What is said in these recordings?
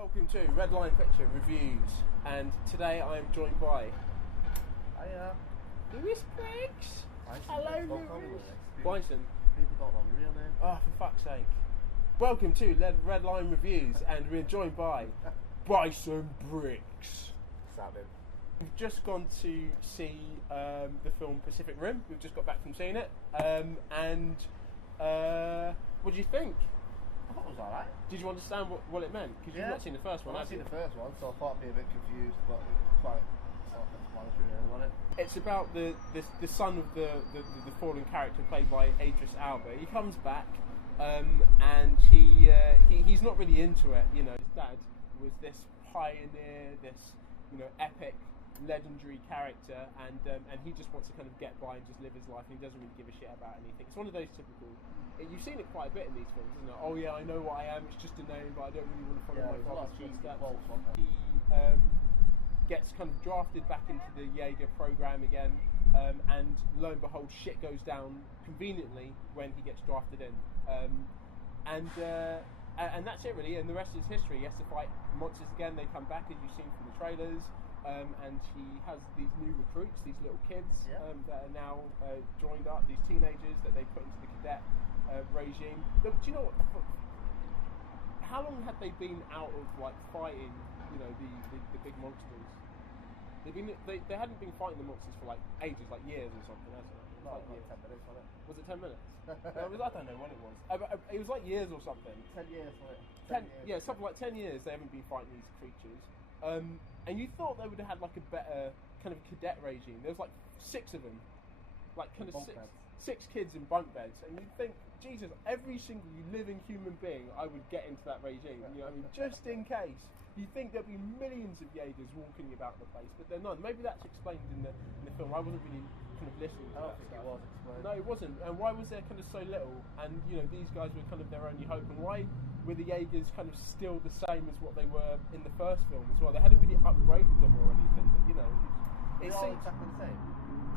Welcome to Redline Picture Reviews, and today I am joined by Lewis Briggs. Hello, Lewis. Bison. People don't know the real name. Oh, for fuck's sake. Welcome to Redline Reviews, and we're joined by Bison Briggz. Savage. We've just gone to see the film Pacific Rim. We've just got back from seeing it. What do you think? I thought it was alright. Did you understand what it meant? Because you've not seen the first one, I've have you? seen the first one, so I thought I'd be a bit confused, but it was quite self-explanatory, really, wasn't it? It's about the son of the fallen character played by Idris Elba. He comes back, and he's not really into it. You know, his dad was this pioneer, this epic, legendary character, and he just wants to kind of get by and just live his life, and he doesn't really give a shit about anything. It's one of those typical. You've seen it quite a bit in these films, isn't it? Oh yeah, I know what I am. It's just a name, but I don't really want to follow my father's footsteps. He gets kind of drafted back into the Jaeger program again, and lo and behold, shit goes down conveniently when he gets drafted in, and that's it really. And the rest is history. He has to fight monsters again. They come back, as you've seen from the trailers. And he has these new recruits, these little kids that are now joined up, these teenagers that they put into the cadet regime. But do you know what? How long had they been out of fighting, the big monsters? They hadn't been fighting the monsters for ages, years or something, hasn't it? No, it was 10 minutes, wasn't it? Was it 10 minutes? I don't know when it was. It was years or something. 10 years, wasn't it? 10 years. Yeah, something like 10 years they haven't been fighting these creatures. And you thought they would have had a better kind of cadet regime. There was 6 of them, six kids in bunk beds, and you'd think, Jesus, every single living human being, I would get into that regime. Just in case. You'd think there'd be millions of Jaegers walking about the place, but they're none. Maybe that's explained in the film. I wasn't really kind of listening to that stuff. It was explained. No, it wasn't. And why was there kind of so little? And these guys were kind of their only hope. And why were the Jaegers kind of still the same as what they were in the first film as well? They hadn't really upgraded them or anything, but it seemed exactly the same.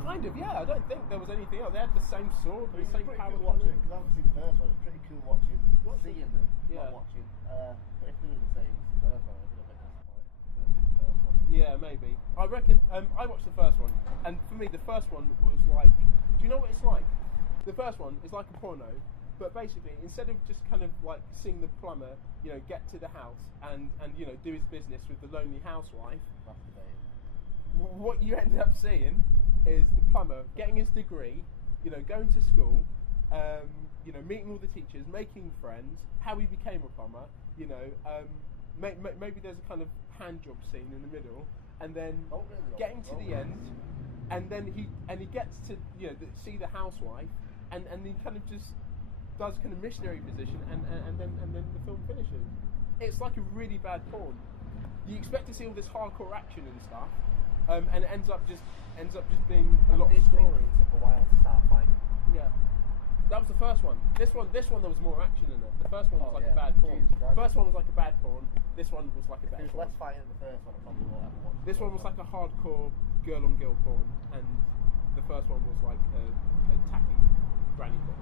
Kind of, yeah. I don't think there was anything else. They had the same sword, the same power. Cool watching it, because I haven't seen the first one. It's pretty cool watching, seeing them, not watching. But if they were the same as the first one, I'd be a bit disappointed. Yeah, maybe. I reckon. I watched the first one, and for me, the first one was like. Do you know what it's like? The first one is like a porno, but basically, instead of just kind of seeing the plumber, get to the house and do his business with the lonely housewife. What you end up seeing is the plumber getting his degree, going to school, meeting all the teachers, making friends, how he became a plumber, maybe there's a kind of hand job scene in the middle, and then getting to the end, and then he gets to see the housewife, and he kind of just does kind of missionary position, and then the film finishes. It's like a really bad porn. You expect to see all this hardcore action and stuff, and it ends up just being a lot of story. It took a while to start fighting. Yeah. That was the first one. This one there was more action in it. The first one was a bad porn. First one was like a bad porn. This one was like a better porn. There's less fighting in the first one, I probably won't ever watch. This one was like a hardcore girl-on-girl porn, and the first one was like a tacky granny porn.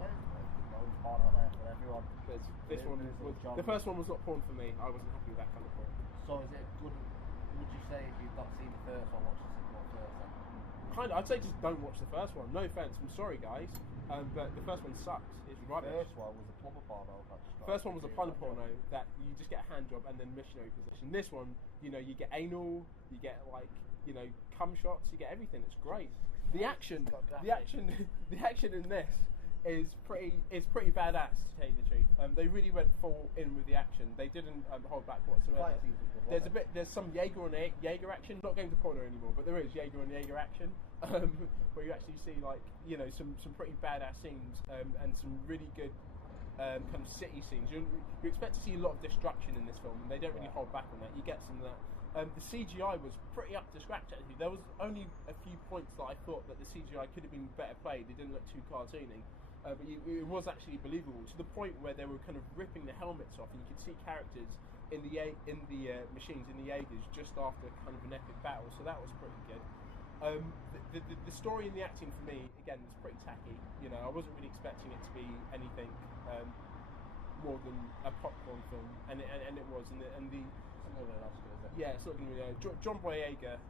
There's porn out there for everyone. The first one was not porn for me. I wasn't happy with that kind of porn. So is it good? Would you say if you've not seen the first one, watch the second one first then? Kind of. I'd say just don't watch the first one. No offense. I'm sorry, guys, but the first one sucks. It's rubbish. The first one was a plumber porno. First one was a plumber porno that you just get a hand job and then missionary position. This one, you get anal, you get cum shots, you get everything. It's great. The action in this is pretty badass, to tell you the truth. They really went full in with the action. They didn't hold back whatsoever. There's some Jaeger on Jaeger action. Not going to porno anymore, but there is Jaeger on Jaeger action, where you actually see some pretty badass scenes and some really good kind of city scenes. You expect to see a lot of destruction in this film, and they don't really hold back on that. You get some of that. The CGI was pretty up to scratch, actually. There was only a few points that I thought that the CGI could have been better played. It didn't look too cartoony. But it was actually believable, to the point where they were kind of ripping the helmets off, and you could see characters in the machines, in the Jaegers, just after kind of an epic battle. So that was pretty good. The story and the acting for me, again, was pretty tacky. I wasn't really expecting it to be anything more than a popcorn film, and it was, and the yeah, it's not going to be John Boyega.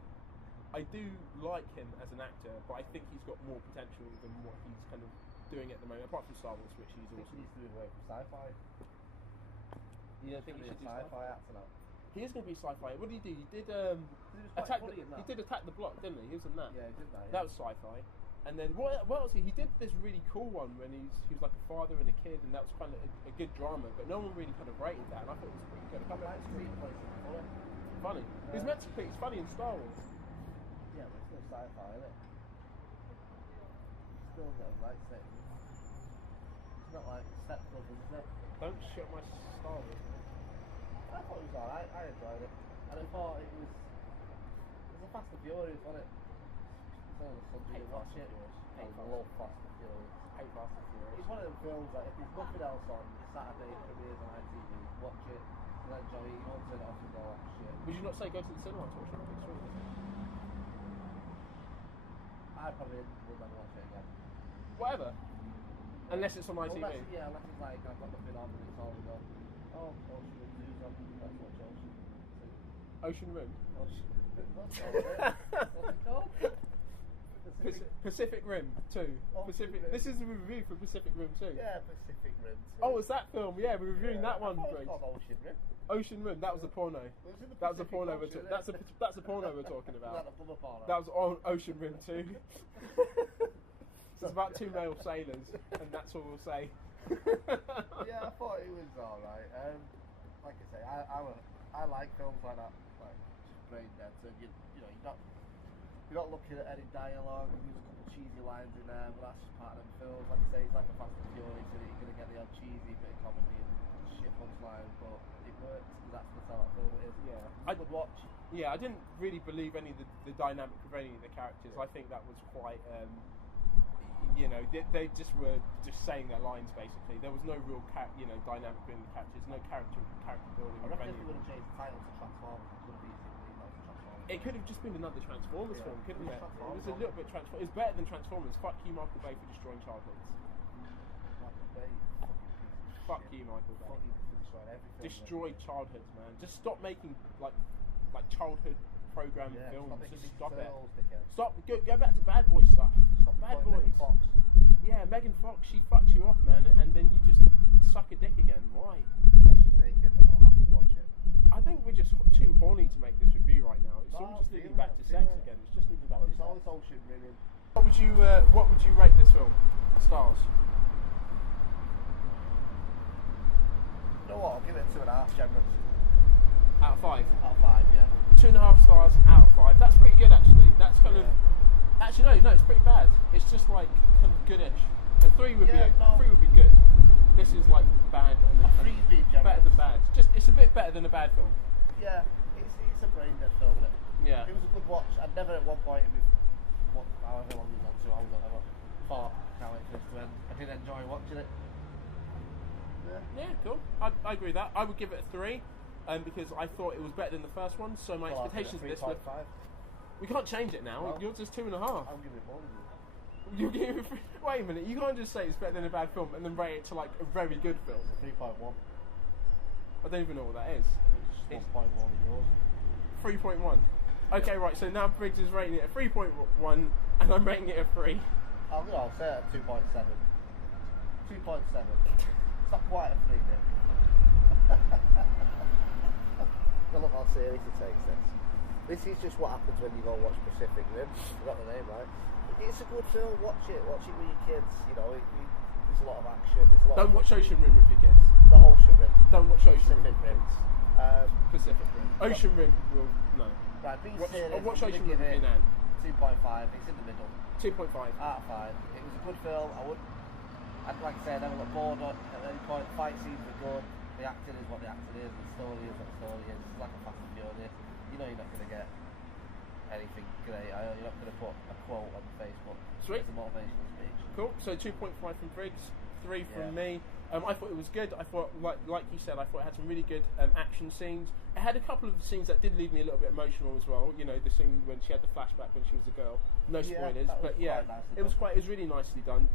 I do like him as an actor, but I think he's got more potential than what he's kind of doing at the moment. Apart from Star Wars, which he's also needs to move away from sci-fi. You don't think he should do sci-fi actor now? He is going to be sci-fi. What did he do? He did Attack the Block, didn't he? He was in that. Yeah, he did that. Yeah. That was sci-fi. And then what else? He did this really cool one when he was like a father and a kid, and that was kind of a good drama. But no one really kind of rated that, and I thought it was pretty good. Funny. He's meant to be. He's funny in Star Wars. Yeah, but it's still sci-fi, isn't it? It's still not like sex. It's not like Step Brothers, is it? Don't shit my Star Wars, man. I thought it was alright. I enjoyed it, and I thought it was a Fast and Furious, wasn't it? It's on the Sunday to watch it. I love Fast and Furious. Hate Fast and Furious. It's one of them films that if there's nothing else on Saturday premieres on ITV, watch it and enjoy it. You won't turn it off and go, oh shit. Would you not say go to the cinema to watch it on big screen? I probably would never watch it again. Whatever. Unless it's on ITV. Unless it's like I've got nothing on and it's all go, oh, Ocean Rim 2's on. Let's watch Ocean Rim 2. Ocean Rim? What's it called? Pacific Rim 2. Pacific Rim. This is a review for Pacific Rim 2. Yeah, Pacific Rim 2. Oh, it's that film? Yeah, we're reviewing that one, Briggs. Briggs. Ocean Rim. Ocean Rim. That was the porno. That was the porno. That's the porno we're talking about. That was on Ocean Rim 2. It's about two male sailors, and that's all we'll say. Yeah, I thought it was alright. Like I say, I like films like that, like brain dead. So you're not looking at any dialogue. There's a couple of cheesy lines in there, but that's just part of the film. Like I say, it's like a Fast and Furious, so that you're gonna get the odd cheesy bit of comedy and shit punchline, but it works because that's the sort of film it is. Yeah, I would watch. Yeah, I didn't really believe any of the dynamic of any of the characters. I think that was quite. They just were just saying their lines basically. There was no real dynamic between the characters, no character building. I reckon if you would have changed the title to Transformers, it would have easily been like Transformers. It could have just been another Transformers film, couldn't it? It was a little bit Transformers. It's better than Transformers. Fuck you, Michael Bay, for destroying childhoods. Michael Bay. Fuck you, Michael Bay. Destroyed childhoods, man. Just stop making like childhood program films. Just stop it. Stop. Go back to Bad Boy stuff. Bad Boys. Megan Fox. Yeah, Megan Fox. She fucked you off, man, and then you just suck a dick again. Why? Unless she's naked, then I'll happily watch it. I think we're just too horny to make this review right now. It's all just leading back to sex again. It's just leading back to sex. It's all shit, really. What would you rate this film? Stars. You know what? I'll give it 2.5 generous. Out of 5. Out of 5, yeah. 2.5 stars out of 5. That's pretty good, actually. That's kind of. Actually, no, it's pretty bad. It's just like kind of goodish. And 3 would be good. This is like bad and then kind of better than bad. It's a bit better than a bad film. Yeah, it's a brain dead film, isn't it? Yeah. It was a good watch. I'd never at one point however long it was on, 2 hours or whatever, thought can't wait for this to end. I did enjoy watching it. Yeah, cool. I agree with that. I would give it a 3. Because I thought it was better than the first one, so my expectations of this were. We can't change it now. Well, yours is 2.5. I'll give it more than you. You'll give it. Wait a minute. You can't just say it's better than a bad film and then rate it to like a very good film. 3.1. I don't even know what that is. It's 1.1 of yours. 3.1. Okay, right. So now Briggs is rating it a 3.1, and I'm rating it a 3. I'll say it at 2.7. 2.7. It's not quite a 3, Nick. Look how serious it takes this. This is just what happens when you go watch Pacific Rim. You got the name right. It's a good film. Watch it with your kids. There's a lot of action. Don't watch Ocean Rim with your kids. The Ocean Rim. Don't watch Ocean Pacific Rim. Pacific Rim. Ocean Rim will no. Right, watch Ocean Rim with your nan. 2.5. It's in the middle. 2.5 out of 5. It was a good film. Like I said, I never got bored at any point. Fight scenes were good. The acting is what the acting is, the story is what the story is. It's like a Fast and Furious. You're not going to get anything great. You're not going to put a quote on Facebook. Sweet. It's a motivational speech. Cool. So 2.5 from Briggs, 3 from me. I thought it was good. I thought, like you said, I thought it had some really good action scenes. It had a couple of scenes that did leave me a little bit emotional as well. The scene when she had the flashback when she was a girl. No spoilers, but yeah, it was really nicely done.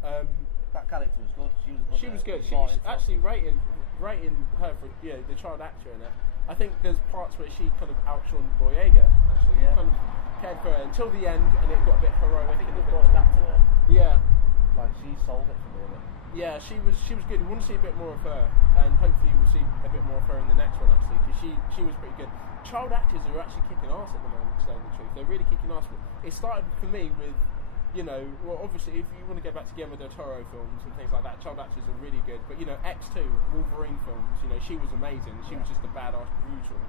That character was good. She was good. She was actually rating great in her for the child actor in it. I think there's parts where she kind of outshone Boyega actually. Yeah. Kind of cared for her until the end, and it got a bit heroic. I think and it a bit brought that to her. Yeah. Like she sold it for me a bit. Yeah, she was good. We want to see a bit more of her, and hopefully we'll see a bit more of her in the next one actually, because she was pretty good. Child actors are actually kicking ass at the moment, to tell you the truth. They're really kicking ass. It started for me with, well, obviously if you want to go back to Guillermo del Toro films and things like that, child actors are really good. But X2, Wolverine films, she was amazing. She was just a badass, brutal.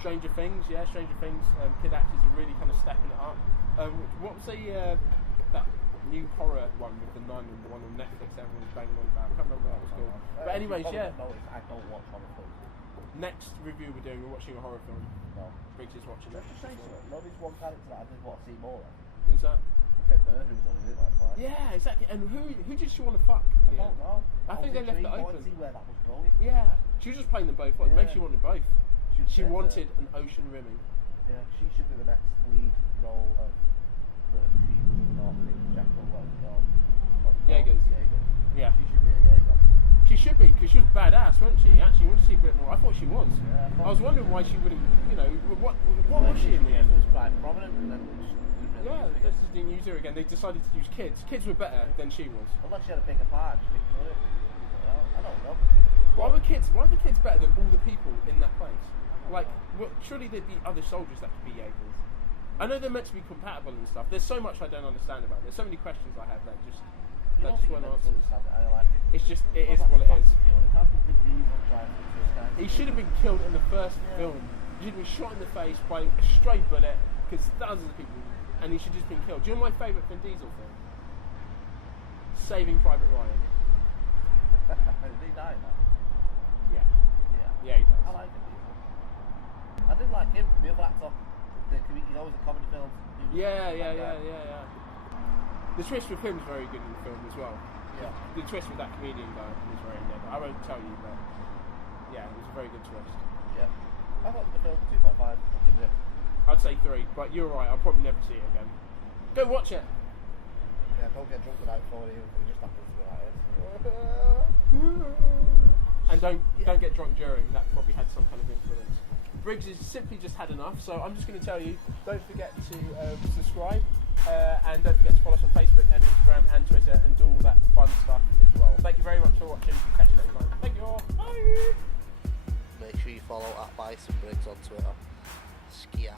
Stranger Things, Stranger Things. Kid actors are really kind of stepping it up. What was that new horror one with the nun and the one on Netflix everyone's banging on about? I can't remember what that was called. But anyways, I don't watch horror films. Next review we're doing, we're watching a horror film. No. Briggs is watching it. Just say something. Nobody's one character that I did want to see more of. Who's that? Fit Bird, who's on it like twice. Yeah, exactly. And who did she want to fuck? I don't know. I think they left it I open. wanted to see where that was going. Yeah. She was just playing them both ways. Yeah. Maybe she wanted both. She wanted an ocean rimming. Yeah, she should be the next lead role of the machine, not Jekyll, what it's called. Jaegers. Jaeger. Yeah. She should be a Jaeger. She should be, because she was badass, wasn't she? Actually, you want to see a bit more. I thought she was. Yeah, I was wondering why she wouldn't, what was she in the end? She was quite prominent and then They just didn't use her again. They decided to use kids. Kids were better than she was. Unless she had a bigger part, just didn't kill it. I don't know. Why were kids better than all the people in that place? Like, surely there'd be other soldiers that could be Jaegers. I know they're meant to be compatible and stuff. There's so much I don't understand about it. There's so many questions I have that just weren't answered. It's just, it is what it is. How could Vin Diesel try and fix this guy? He should have been killed in the first film. He should have been shot in the face by a stray bullet, because thousands of people, and he should have just been killed. Do you know my favourite Vin Diesel film? Saving Private Ryan. Did he die now? Yeah. Yeah, he does. I like Vin Diesel. I did like him, the other actor. The comedy films. Yeah. The twist with him is very good in the film as well. Yeah. The twist with that comedian guy was very good. I won't tell you, but yeah, it was a very good twist. Yeah. I thought the film 2.5. I'll give it. I'd say 3, but you're right. I'll probably never see it again. Go watch it. Yeah, don't get drunk the night before you. You just have to be like it. And don't get drunk during. That probably had some kind of influence. Briggs has simply just had enough, so I'm just going to tell you, don't forget to subscribe, and don't forget to follow us on Facebook and Instagram and Twitter and do all that fun stuff as well. Thank you very much for watching. Catch you next time. Thank you all. Bye. Make sure you follow @Bison Briggz on Twitter. Skia.